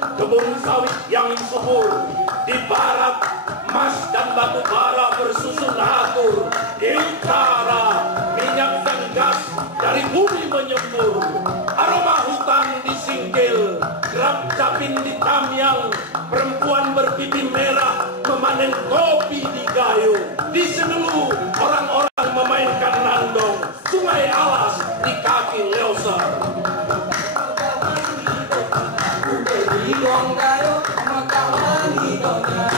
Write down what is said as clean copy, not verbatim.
kebun sawit yang subur. Di barat, emas dan batu bara bersusun atur. Di utara, minyak dan gas dari bumi menyembur. Aroma hutan disingkil, gerap capin di Tamyang. Perempuan berpipi merah memanen kopi di Gayo. Di Senelu, orang-orang memainkan nandong. Sungai Alas di kaki Leosar. Gayo, makawan hidupnya.